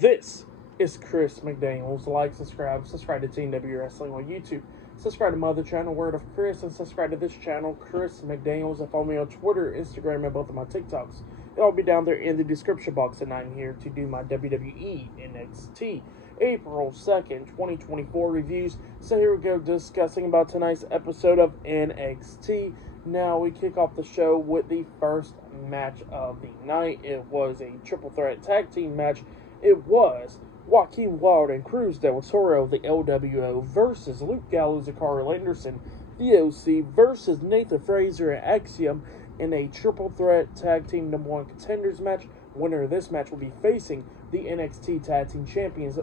This is Chris McDaniels. Like, subscribe to TNW Wrestling on YouTube. Subscribe to my other channel, Word of Chris, and subscribe to this channel, Chris McDaniels, and follow me on Twitter, Instagram, and both of my TikToks. It'll be down there in the description box, and I'm here to do my WWE NXT April 2nd, 2024 reviews. So here we go, discussing about tonight's episode of NXT. Now we kick off the show with the first match of the night. It was a triple threat tag team match. It was Joaquin Wilde and Cruz Del Toro, the LWO, versus Luke Gallows and Carl Anderson, the OC, versus Nathan Frazer and Axiom in a triple threat tag team number one contenders match. Winner of this match will be facing the NXT tag team champions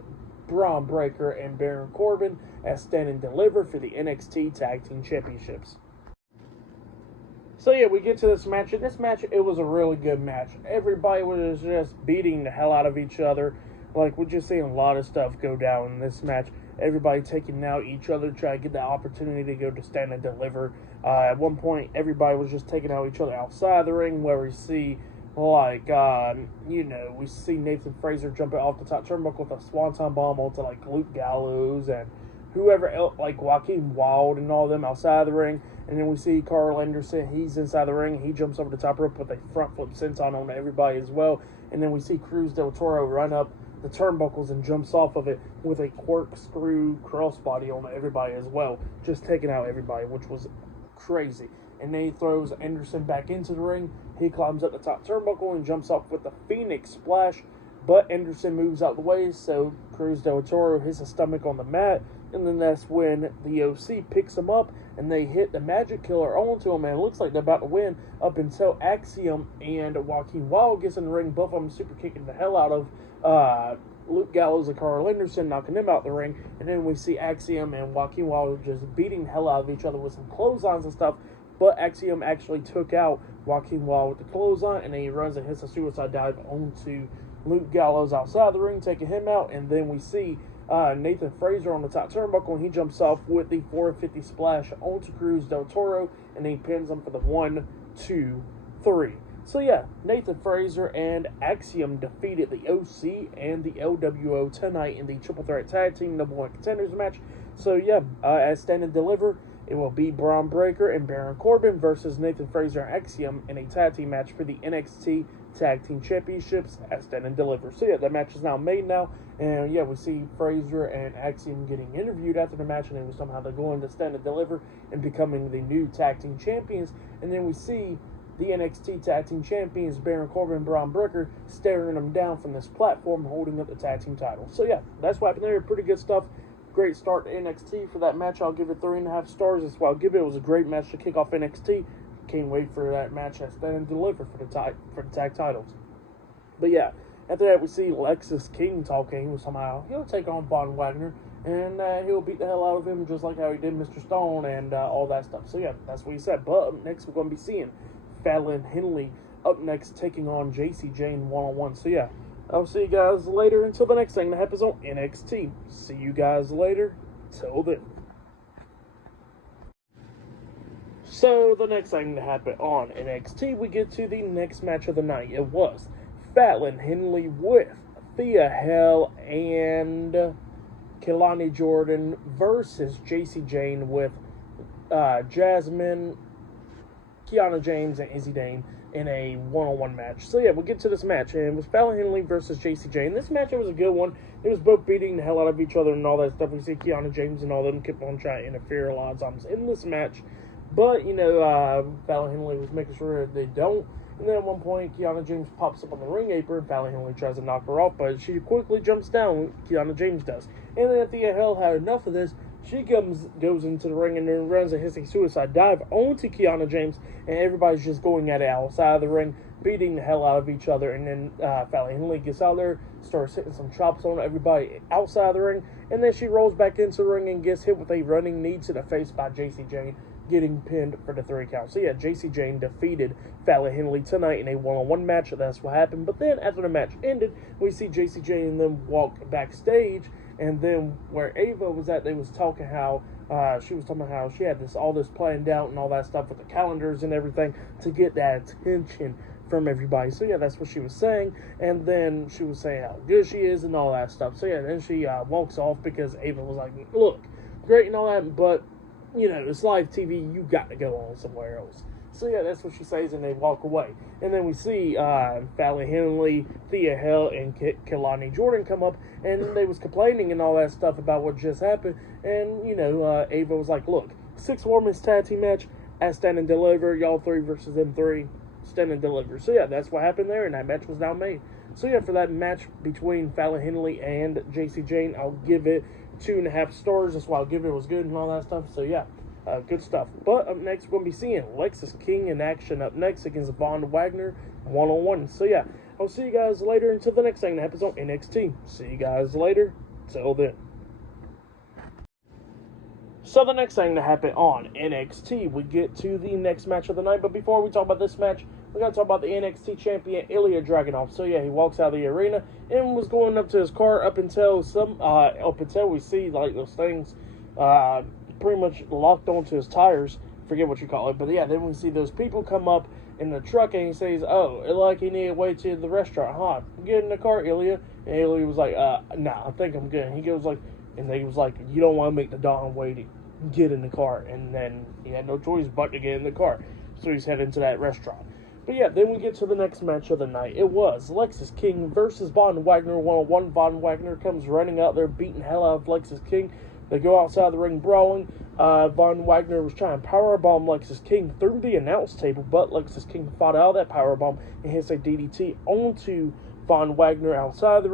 Braun Breaker and Baron Corbin as Stand and Deliver for the NXT tag team championships. So yeah, we get to this match. In this match, it was a really good match. Everybody was just beating the hell out of each other. Like, we're just seeing a lot of stuff go down in this match. Everybody taking out each other, trying to get the opportunity to go to Stand and Deliver. At one point, everybody was just taking out each other outside the ring, where we see, like, we see Nathan Frazer jumping off the top turnbuckle with a swanton bomb onto, like, Luke Gallows and whoever else, like Joaquin Wilde and all them outside the ring. And then we see Carl Anderson, he's inside the ring. He jumps over the top rope with a front flip senton on everybody as well. And then we see Cruz Del Toro run up the turnbuckles and jumps off of it with a corkscrew crossbody on everybody as well. Just taking out everybody, which was crazy. And then he throws Anderson back into the ring. He climbs up the top turnbuckle and jumps off with the Phoenix Splash. But Anderson moves out the way, so Cruz Del Toro hits his stomach on the mat. And then that's when the OC picks him up and they hit the Magic Killer onto him. And it looks like they're about to win up until Axiom and Joaquin Wilde gets in the ring. Both of them super kicking the hell out of Luke Gallows and Carl Anderson, knocking them out the ring. And then we see Axiom and Joaquin Wilde just beating the hell out of each other with some clotheslines and stuff. But Axiom actually took out Joaquin Wilde with the clothesline, and then he runs and hits a suicide dive onto Luke Gallows outside the ring, taking him out. And then we see Nathan Frazer on the top turnbuckle, and he jumps off with the 450 splash onto Cruz Del Toro, and he pins him for the 1, 2, 3. So yeah, Nathan Frazer and Axiom defeated the OC and the LWO tonight in the triple threat tag team number one contenders match. So yeah, as Stand and Deliver, it will be Braun Breaker and Baron Corbin versus Nathan Frazer and Axiom in a tag team match for the NXT Tag Team Championships as Stand and Deliver. So yeah, that match is now made now. And yeah, we see Frazer and Axiom getting interviewed after the match, and then somehow they're going to Stand and Deliver and becoming the new Tag Team Champions. And then we see the NXT Tag Team Champions, Baron Corbin and Braun Breaker, staring them down from this platform, holding up the Tag Team titles. So yeah, that's what happened there. Pretty good stuff. Great start to NXT for that match. I'll give it 3.5 stars. That's why I'll give it. It was a great match to kick off NXT. Can't wait for that match at Stand and Deliver for the tag titles. But yeah, after that we see Lexus King talking. He was somehow he'll take on Von Wagner, and he'll beat the hell out of him just like how he did Mr. Stone and all that stuff. So yeah, that's what he said. But up next we're going to be seeing Fallon Henley up next taking on JC Jane one-on-one. So yeah, I'll see you guys later until the next thing that happens on NXT. See you guys later. Till then. So, the next thing to happen on NXT, we get to the next match of the night. It was Fallon Henley with Thea Hale and Kelani Jordan versus JC Jane with Jasmine, Kiana James, and Izzy Dane in a one-on-one match. So yeah, we'll get to this match. And it was Fallon Henley versus JC Jane. This match, it was a good one. It was both beating the hell out of each other and all that stuff. We see Kiana James and all them keep on trying to interfere a lot of times in this match. But, Fallon Henley was making sure they don't. And then at one point, Kiana James pops up on the ring apron. Fallon Henley tries to knock her off, but she quickly jumps down. Kiana James does. And then Thea Hale had enough of this. She goes into the ring and then runs and hits a suicide dive onto Kiana James. And everybody's just going at it outside of the ring, beating the hell out of each other. And then Fallon Henley gets out there, starts hitting some chops on everybody outside of the ring. And then she rolls back into the ring and gets hit with a running knee to the face by JC Jane, getting pinned for the 3 count. So yeah, JC Jane defeated Fallon Henley tonight in a one-on-one match. That's what happened. But then after the match ended, we see JC Jane and them walk backstage, and then where Ava was at, they was talking how she was talking about how she had all this planned out and all that stuff with the calendars and everything to get that attention from everybody. So yeah, that's what she was saying. And then she was saying how good she is and all that stuff. So yeah, then she walks off because Ava was like, look, great and all that, but, you know, it's live TV. You got to go on somewhere else. So yeah, that's what she says, and they walk away. And then we see Fallon Henley, Thea Hale, and Kelani Jordan come up, and they was complaining and all that stuff about what just happened. And, you know, Ava was like, look, 6 women's tag team match, at Stand and Deliver, y'all 3 versus them 3, Stand and Deliver. So yeah, that's what happened there, and that match was now made. So yeah, for that match between Fallon Henley and JC Jane, I'll give it 2.5 stars. That's why I'll give it was good and all that stuff. So yeah. Good stuff. But up next, we're going to be seeing Lexis King in action up next against Von Wagner one-on-one. So, yeah, I'll see you guys later until the next thing that happens on NXT. See you guys later. Till then. So, the next thing to happen on NXT, we get to the next match of the night. But before we talk about this match, we got to talk about the NXT champion, Ilya Dragunov. So, yeah, he walks out of the arena and was going up to his car up until we see, like, those things, pretty much locked onto his tires, forget what you call it, but yeah, then we see those people come up in the truck, and he says, oh, it like he needed way to the restaurant, huh? Get in the car, Ilya. And Ilya was like, nah, I think I'm good. And he goes like, and he was like, you don't want to make the Don wait, get in the car. And then he had no choice but to get in the car, so he's heading to that restaurant. But yeah, then we get to the next match of the night. It was Lexis King versus Von Wagner one-on-one. Von Wagner comes running out there, beating hell out of Lexis King. They go outside the ring brawling. Von Wagner was trying to powerbomb Lexis King through the announce table, but Lexis King fought out of that powerbomb and hits a DDT onto Von Wagner outside the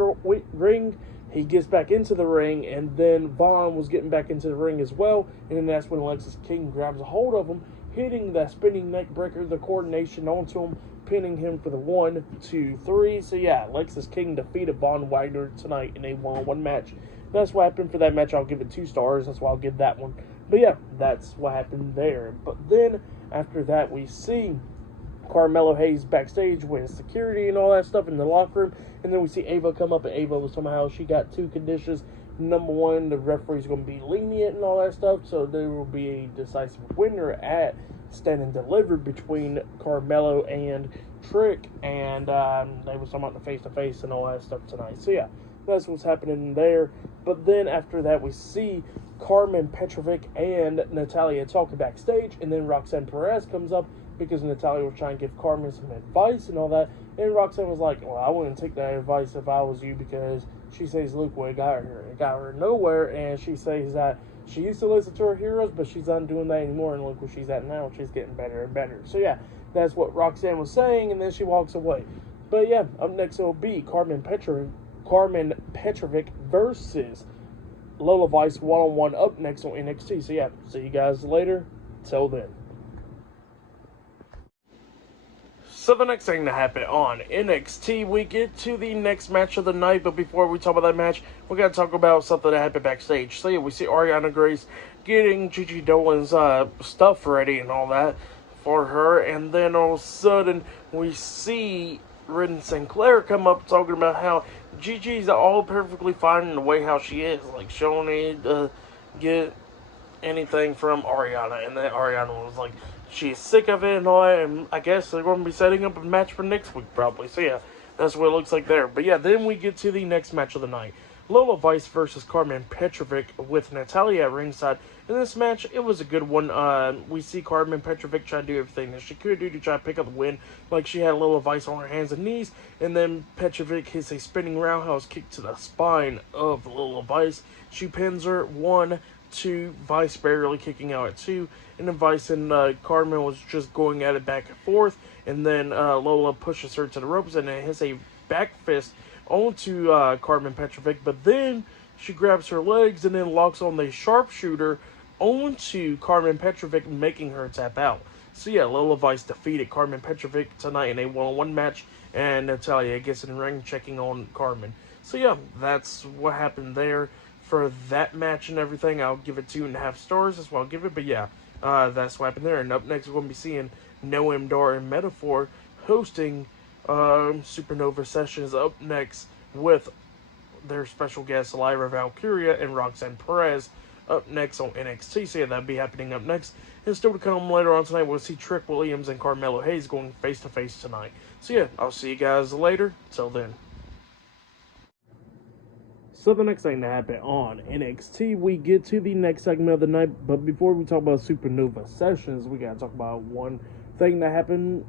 ring. He gets back into the ring, and then Von was getting back into the ring as well, and then that's when Lexis King grabs a hold of him, hitting that spinning neck breaker, the coordination onto him, pinning him for the 1, 2, 3. So yeah, Lexis King defeated Von Wagner tonight in a one-on-one match. That's what happened for that match. I'll give it 2 stars. That's why I'll give that one. But yeah, that's what happened there. But then, after that, we see Carmelo Hayes backstage with security and all that stuff in the locker room. And then we see Ava come up, and Ava was somehow, she got 2 conditions. Number 1, the referee's going to be lenient and all that stuff. So there will be a decisive winner at Stand and Deliver between Carmelo and Trick. And they were talking about the face-to-face and all that stuff tonight. So yeah. That's what's happening there. But then after that, we see Carmen Petrovic and Natalia talking backstage. And then Roxanne Perez comes up because Natalia was trying to give Carmen some advice and all that. And Roxanne was like, well, I wouldn't take that advice if I was you, because she says, look what it got her. It got her nowhere. And she says that she used to listen to her heroes, but she's not doing that anymore. And look where she's at now. She's getting better and better. So yeah, that's what Roxanne was saying. And then she walks away. But yeah, up next it'll be Carmen Petrovic versus Lola Vice one-on-one up next on NXT. So yeah, see you guys later. Till then. So the next thing to happen on NXT, we get to the next match of the night. But before we talk about that match, we got to talk about something that happened backstage. So yeah, we see Ariana Grace getting Gigi Dolan's stuff ready and all that for her. And then all of a sudden, we see Ridden Sinclair come up talking about how Gigi's all perfectly fine in the way how she is. Like, she don't need to get anything from Ariana. And then Ariana was like, she's sick of it and all that. And I guess they're going to be setting up a match for next week, probably. So yeah, that's what it looks like there. But yeah, then we get to the next match of the night. Lola Vice versus Carmen Petrovic with Natalia at ringside. In this match, it was a good one. We see Carmen Petrovic try to do everything that she could do to try to pick up the win. Like, she had Lola Vice on her hands and knees, and then Petrovic hits a spinning roundhouse kick to the spine of Lola Vice. She pins her 1, 2, Vice barely kicking out at 2, and then Vice and Carmen was just going at it back and forth, and then Lola pushes her to the ropes, and then hits a back fist onto Carmen Petrovic, but then she grabs her legs and then locks on the sharpshooter onto Carmen Petrovic, making her tap out. So yeah, Lola Vice defeated Carmen Petrovic tonight in a one-on-one match, and Natalia gets in the ring checking on Carmen. So yeah, that's what happened there for that match and everything. I'll give it 2.5 stars, that's what I'll give it, but yeah, that's what happened there. And up next, we're going to be seeing Noam Dar and Metaphor hosting Supernova Sessions up next with their special guests Lyra, Valkyria, and Roxanne Perez up next on NXT. So yeah, that'll be happening up next. And still to come later on tonight, we'll see Trick Williams and Carmelo Hayes going face-to-face tonight. So yeah, I'll see you guys later. Till then. So the next thing to happen on NXT, we get to the next segment of the night. But before we talk about Supernova Sessions, we gotta talk about one thing that happened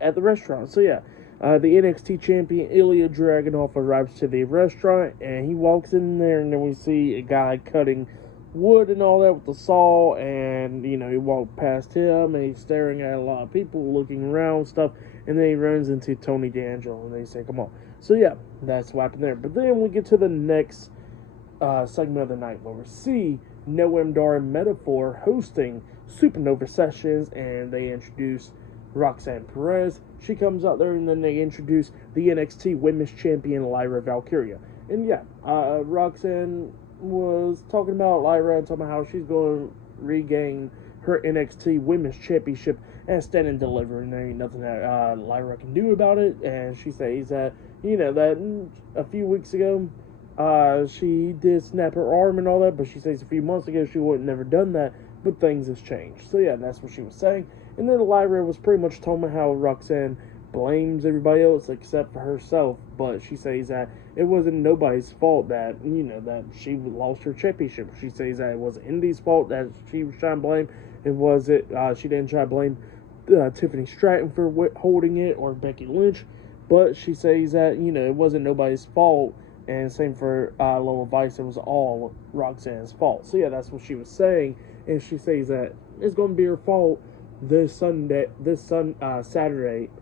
at the restaurant. So yeah, the NXT champion Ilya Dragunov arrives to the restaurant, and he walks in there, and then we see a guy cutting wood and all that with the saw, and he walked past him, and he's staring at a lot of people, looking around and stuff, and then he runs into Tony D'Angelo, and they say, "Come on." So yeah, that's what happened there. But then we get to the next segment of the night, where we see Noam Dar and Metaphor hosting Supernova Sessions, and they introduce Roxanne Perez. She comes out there, and then they introduce the NXT Women's Champion Lyra Valkyria. And yeah, Roxanne was talking about Lyra and talking about how she's going to regain her NXT Women's Championship and Stand and Deliver, and there ain't nothing that Lyra can do about it. And she says that, that a few weeks ago, she did snap her arm and all that, but she says a few months ago she would have never done that, but things has changed. So yeah, that's what she was saying. And then Lyra was pretty much talking about how Roxanne blames everybody else except for herself, but she says that it wasn't nobody's fault that, that she lost her championship. She says that it was Indy's fault that she was trying to blame. She didn't try to blame Tiffany Stratton for holding it, or Becky Lynch, but she says that, it wasn't nobody's fault, and same for Lola Vice, it was all Roxanne's fault. So yeah, that's what she was saying, and she says that it's going to be her fault this Saturday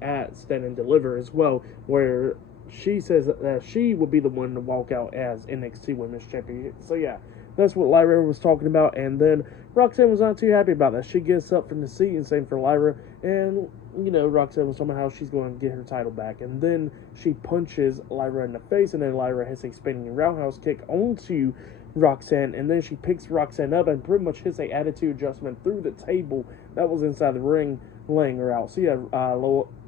at Stand and Deliver as well, where she says that she would be the one to walk out as NXT Women's Champion. So yeah, that's what Lyra was talking about, and then Roxanne was not too happy about that. She gets up from the seat, and same for Lyra, and Roxanne was talking about how she's going to get her title back, and then she punches Lyra in the face, and then Lyra hits a spinning roundhouse kick onto Roxanne, and then she picks Roxanne up and pretty much hits a attitude adjustment through the table that was inside the ring, laying her out. So yeah,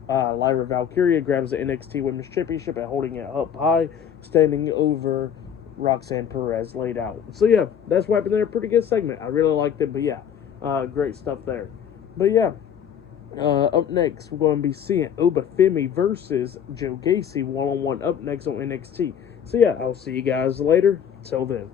Lyra Valkyria grabs the NXT Women's Championship and holding it up high, standing over Roxanne Perez laid out. So yeah, that's what happened there. Pretty good segment. I really liked it, but yeah, great stuff there. But yeah, up next we're going to be seeing Obafemi versus Joe Gacy one-on-one up next on NXT. So yeah, I'll see you guys later. Till then.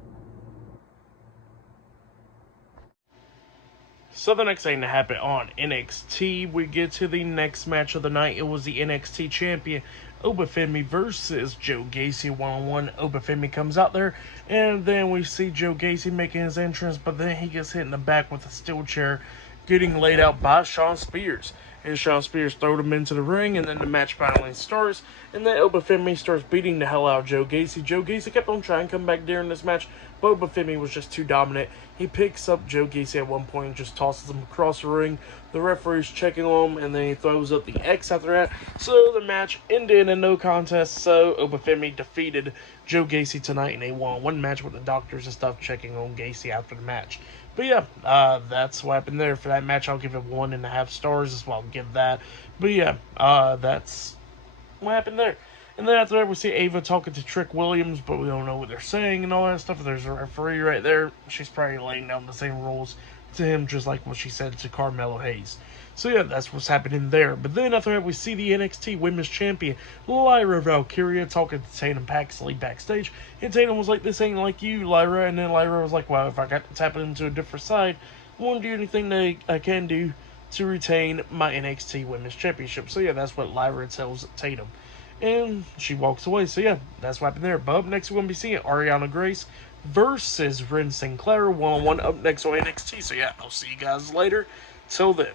So the next thing to happen on NXT, we get to the next match of the night. It was the NXT champion Obafemi versus Joe Gacy one-on-one. Obafemi comes out there, and then we see Joe Gacy making his entrance, but then he gets hit in the back with a steel chair, getting laid out by Shawn Spears. And Shawn Spears throws him into the ring, and then the match finally starts, and then Obafemi starts beating the hell out of Joe Gacy. Joe Gacy kept on trying to come back during this match, but Obafemi was just too dominant. He picks up Joe Gacy at one point and just tosses him across the ring. The referee's checking on him, and then he throws up the X after that. So the match ended in no contest, so Obafemi defeated Joe Gacy tonight in a one-on-one match with the doctors and stuff checking on Gacy after the match. But yeah, that's what happened there. For that match, I'll give it 1.5 stars. That's what I'll give that. But yeah, that's what happened there. And then after that, we see Ava talking to Trick Williams, but we don't know what they're saying and all that stuff. There's a referee right there. She's probably laying down the same rules to him, just like what she said to Carmelo Hayes. So yeah, that's what's happening there. But then after that, we see the NXT Women's Champion, Lyra Valkyria, talking to Tatum Paxley backstage. And Tatum was like, "This ain't like you, Lyra." And then Lyra was like, "Well, if I got to tap it into a different side, I won't do anything that I can do to retain my NXT Women's Championship." So yeah, that's what Lyra tells Tatum. And she walks away. So yeah, that's what happened there. But up next, we're going to be seeing Ariana Grace versus Ren Sinclair one-on-one up next on NXT. So yeah, I'll see you guys later. Till then.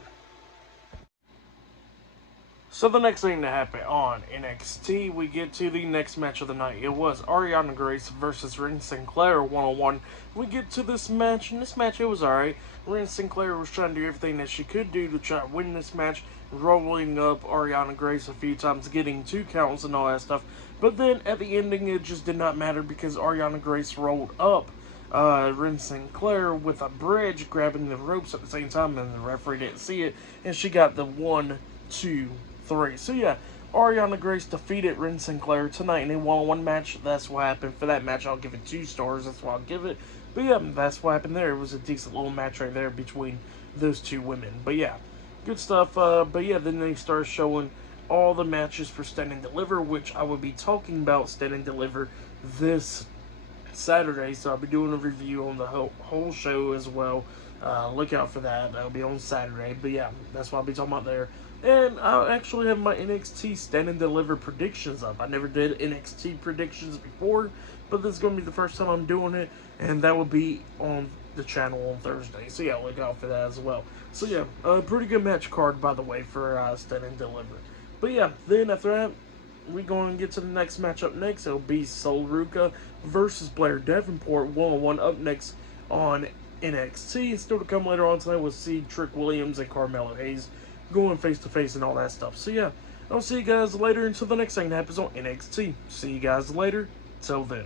So the next thing to happen on NXT, we get to the next match of the night. It was Ariana Grace versus Ren Sinclair one-on-one. We get to this match, and this match, it was alright. Ren Sinclair was trying to do everything that she could do to try to win this match, rolling up Ariana Grace a few times, getting 2 counts and all that stuff. But then at the ending, it just did not matter because Ariana Grace rolled up Ren Sinclair with a bridge, grabbing the ropes at the same time, and the referee didn't see it, and she got the 1, 2, 3. So yeah, Ariana Grace defeated Ren Sinclair tonight in a one-on-one match. That's what happened for that match. I'll give it 2 stars. That's what I'll give it. But yeah, that's what happened there. It was a decent little match right there between those two women. But yeah, good stuff. But yeah, then they start showing all the matches for Stand and Deliver, which I will be talking about Stand and Deliver this Saturday. So I'll be doing a review on the whole show as well. Look out for that. That'll be on Saturday. But yeah, that's what I'll be talking about there. And I'll actually have my NXT Stand and Deliver predictions up. I never did NXT predictions before, but this is going to be the first time I'm doing it, and that will be on the channel on Thursday. So yeah, look out for that as well. So yeah, a pretty good match card, by the way, for Stand and Deliver. But yeah, then after that, we're going to get to the next matchup next. It'll be Sol Ruca versus Blair Davenport, one-on-one up next on NXT. Still to come later on tonight, we'll see Trick Williams and Carmelo Hayes going face-to-face and all that stuff. So yeah, I'll see you guys later until the next thing that happens on NXT. See you guys later. Till then.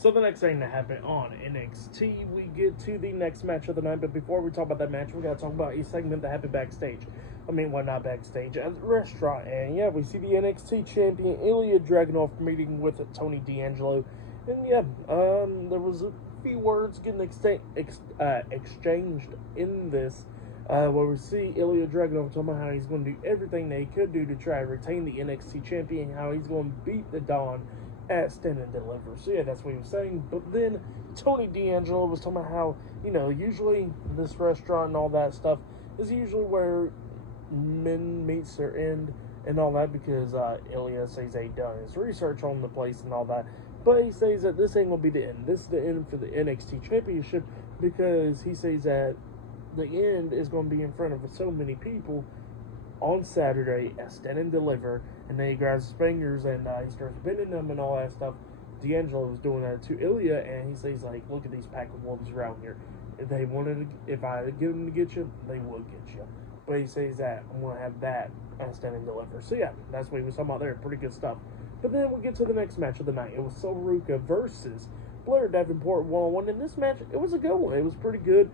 So the next thing that happened on NXT, we get to the next match of the night. But before we talk about that match, we got to talk about a segment that happened backstage. I mean, well, not backstage, at the restaurant. And yeah, we see the NXT champion, Ilya Dragunov, meeting with Tony D'Angelo. And yeah, there was a few words getting exchanged in this, where we see Ilya Dragunov talking about how he's going to do everything that he could do to try to retain the NXT champion, how he's going to beat the Don at Stand and Deliver. So yeah, that's what he was saying. But then Tony D'Angelo was talking about how, you know, usually this restaurant and all that stuff is usually where men meets their end and all that, because Ilya says that he done his research on the place and all that. But he says that this ain't gonna be the end. This is the end for the NXT Championship, because he says that the end is gonna be in front of so many people on Saturday at Stand and Deliver. And then he grabs his fingers and he starts bending them and all that stuff. D'Angelo was doing that to Ilya, and he says, like, look at these pack of wolves around here. If they wanted to, if I get them to get you, they would get you. But he says that I'm going to have that at Stand and Deliver. So yeah, that's what he was talking about there. Pretty good stuff. But then we get to the next match of the night. It was Sol Ruca versus Blair Davenport one-on-one. And this match, it was a good one. It was pretty good.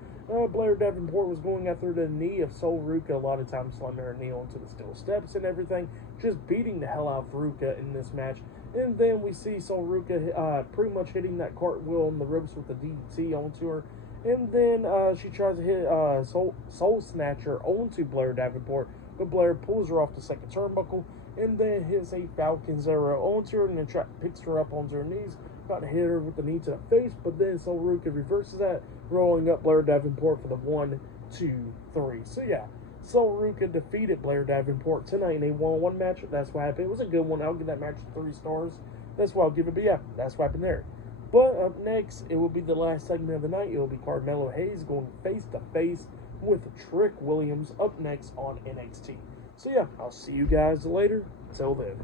Blair Davenport was going after the knee of Sol Ruca, a lot of times slamming her knee onto the steel steps and everything, just beating the hell out of Ruca in this match. And then we see Sol Ruca pretty much hitting that cartwheel on the ropes with the DDT onto her. And then she tries to hit Soul Snatcher onto Blair Davenport, but Blair pulls her off the second turnbuckle, and then hits a Falcon Zero onto her, and then picks her up onto her knees, about to hit her with the knee to the face, but then Sol Ruca reverses that, rolling up Blair Davenport for the 1, 2, 3. So yeah, Sol Ruca defeated Blair Davenport tonight in a one-on-one match. That's what happened. It was a good one. I'll give that match 3 stars. That's what I'll give it. But yeah, that's what happened there. But up next, it will be the last segment of the night. It will be Carmelo Hayes going face-to-face with Trick Williams up next on NXT. So yeah, I'll see you guys later. Till then.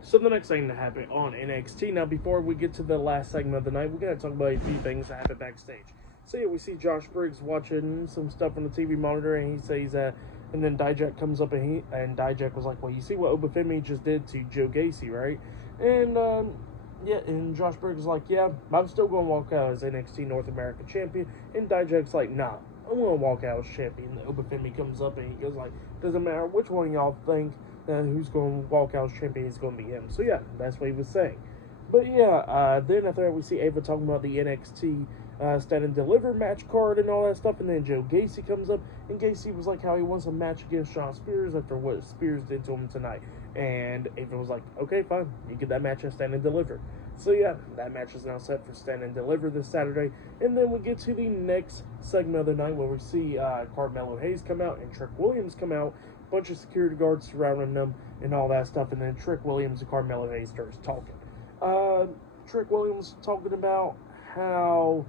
So the next thing that happened on NXT. Now, before we get to the last segment of the night, we're going to talk about a few things that happened backstage. So yeah, we see Josh Briggs watching some stuff on the TV monitor, and he says that, and then Dijak comes up, and Dijak was like, well, you see what Obafemi just did to Joe Gacy, right? And yeah, and Josh Briggs is like, yeah, I'm still going to walk out as NXT North America champion. And Dijak's like, nah, I'm going to walk out as champion. And Obafemi comes up, and he goes like, doesn't matter which one of y'all think who's going to walk out as champion, is going to be him. So yeah, that's what he was saying. But yeah, then after that, we see Ava talking about the NXT Stand and Deliver match card and all that stuff, and then Joe Gacy comes up, and Gacy was like how he wants a match against Shawn Spears after what Spears did to him tonight. And Ava was like, okay, fine, you get that match at Stand and Deliver. So yeah, that match is now set for Stand and Deliver this Saturday. And then we get to the next segment of the night, where we see Carmelo Hayes come out and Trick Williams come out. Bunch of security guards surrounding them and all that stuff, and then Trick Williams and Carmelo Hayes starts talking. Trick Williams talking about how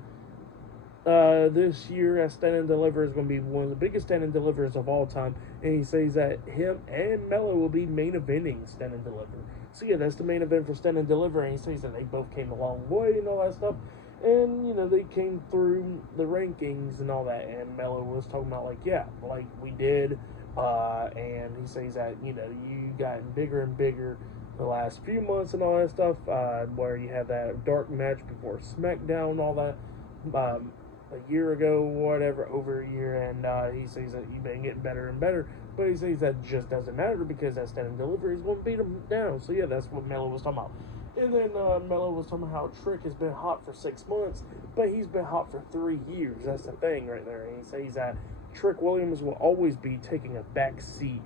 this year at Stand and Deliver is going to be one of the biggest Stand and Delivers of all time, and he says that him and Mello will be main eventing Stand and Deliver. So yeah, that's the main event for Stand and Deliver, and he says that they both came a long way and all that stuff, and you know, they came through the rankings and all that, and Mello was talking about like, yeah, like we did, and he says that, you know, you gotten bigger and bigger the last few months and all that stuff, where you had that dark match before SmackDown and all that, a year ago, whatever, over a year, and he says that he's been getting better and better, but he says that just doesn't matter because that stand and deliver is going to beat him down. So yeah, that's what Melo was talking about. And then Melo was talking about how Trick has been hot for 6 months, but he's been hot for 3 years. That's the thing right there. And he says that Trick Williams will always be taking a back seat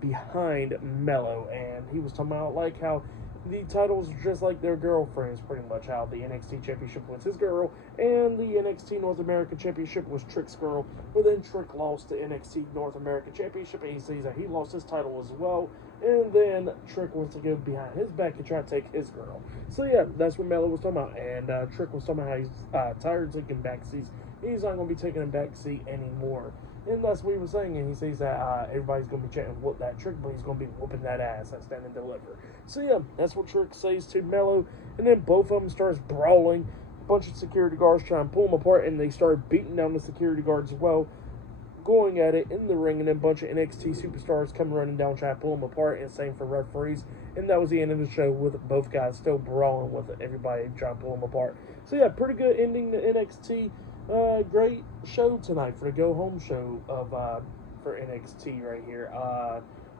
behind Melo, and he was talking about like how the titles just like their girlfriends, pretty much how the NXT Championship was his girl, and the NXT North American Championship was Trick's girl, but then Trick lost the NXT North American Championship, and he says that he lost his title as well, and then Trick wants to go behind his back and try to take his girl. So yeah, that's what Melo was talking about, and Trick was talking about how he's tired of taking back seats. He's not going to be taking a back seat anymore. And that's what he was saying, and he says that everybody's going to be chanting, whoop that Trick, but he's going to be whooping that ass at Stand and Deliver. So yeah, that's what Trick says to Melo, and then both of them starts brawling. A bunch of security guards try and pull them apart, and they start beating down the security guards as well, going at it in the ring, and then a bunch of NXT superstars come running down trying to pull them apart, and same for referees. And that was the end of the show with both guys still brawling with everybody trying to pull them apart. So yeah, pretty good ending to NXT. Great show tonight for the go-home show of for NXT right here.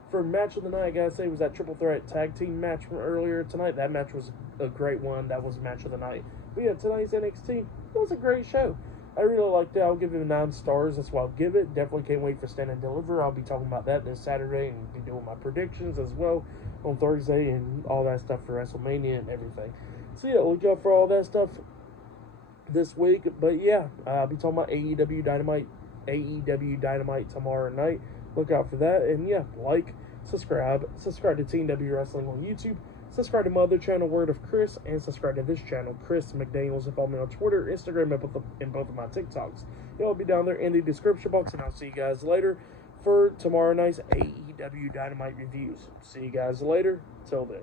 For match of the night, I gotta say, was that triple threat tag team match from earlier tonight. That match was a great one. That was match of the night. But yeah, tonight's NXT, it was a great show. I really liked it. I'll give it 9 stars. That's what I'll give it. Definitely can't wait for Stand and Deliver. I'll be talking about that this Saturday and be doing my predictions as well on Thursday and all that stuff for WrestleMania and everything. So yeah, look out for all that stuff this week. But yeah, I'll be talking about AEW Dynamite tomorrow night. Look out for that. And yeah, like, subscribe to Team W Wrestling on YouTube, subscribe to my other channel, Word of Chris, and subscribe to this channel, Chris McDaniels, and follow me on Twitter, Instagram, and both of my TikToks. It'll be down there in the description box, and I'll see you guys later for tomorrow night's AEW Dynamite reviews. See you guys later. Till then.